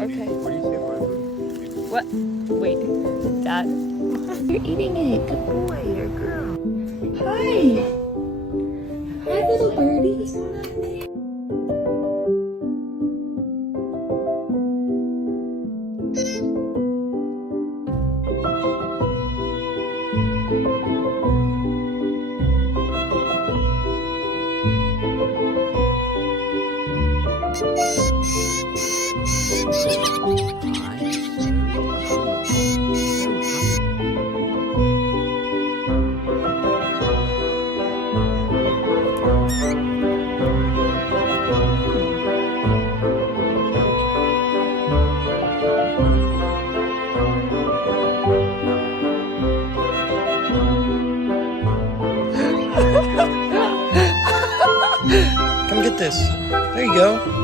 Okay. What do you say about food? What? Wait, Dad. You're eating it. Good boy or girl. Hi. Hi, little birdie. What's going on there? Come get this. There you go.